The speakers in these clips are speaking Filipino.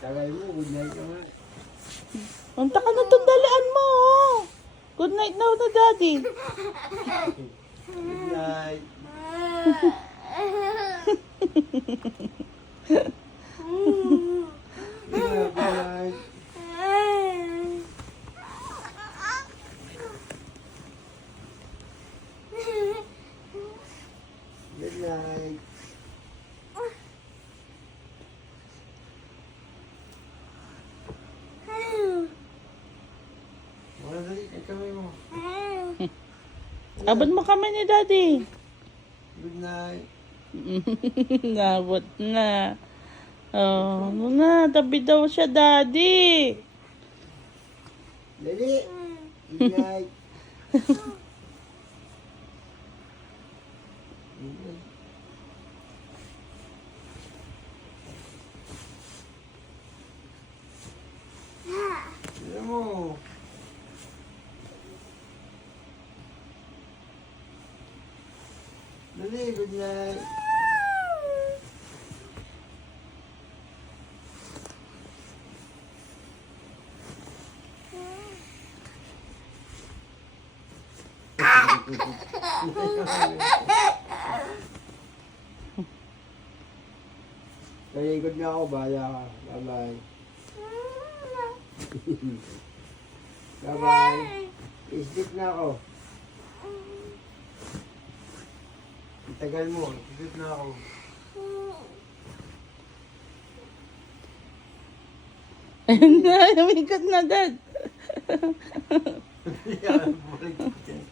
Tagal mo, good night ka nga. Punta ka na tundalaan mo. Oh. Good night now na, Daddy. Good night. Good night. Good night. Wala dali, ay kamay mo. Abot mo kami ni Daddy. Good night. Nabot na. Oh, ano na, tabi daw siya, Daddy. Dali. Good night. Good night. Alam mo. Dali, good night. Nalikod na ako, bahala ka. Bye-bye. Bye-bye. Isip na ako. Ang tagal mo, isip na ako. Ayun na, umikot na, Dad. Yan, balik ko dyan.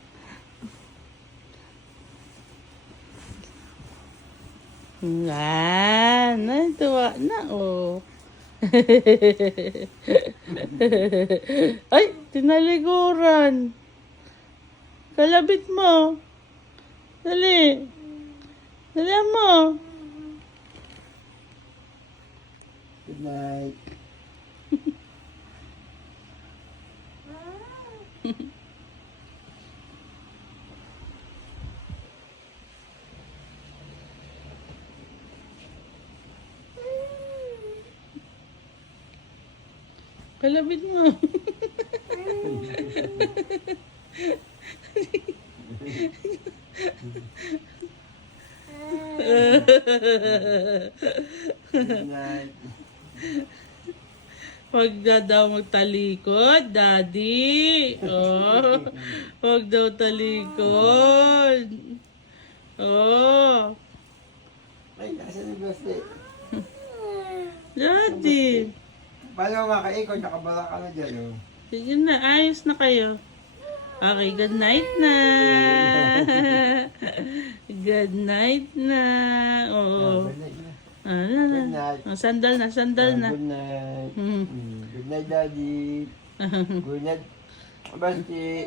Yan, natuwa na, oh. Ay, tinaliguran. Kalabit mo. Dali. Dali mo. Good night. Kalabit mo. Good night. Huwag na daw magtalikod, Daddy. Oh, huwag daw talikod. Oh, Ay, nasa yung basta. Daddy. Paano makaikot? Nakabala ka na dyan, oh. Sige na, ayos na kayo. Okay, good night na. Good night na. Oo. Good night na. Ano na. Good night. Oh, sandal na, sandal na. Good night. Hmm. Good night, Daddy. Good night, Basti.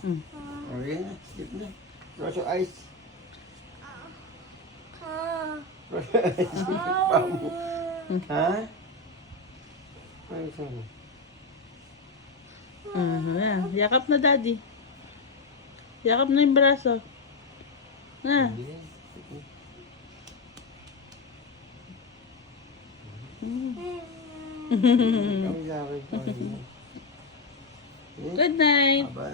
Hmm. Okay na, skip na. Close your eyes. Close your eyes. Pamo. Ha? Ay, sorry. Yan. Yakap na, Daddy. Yakap na yung braso. Na. Kami sa akin. Good night. Bye-bye.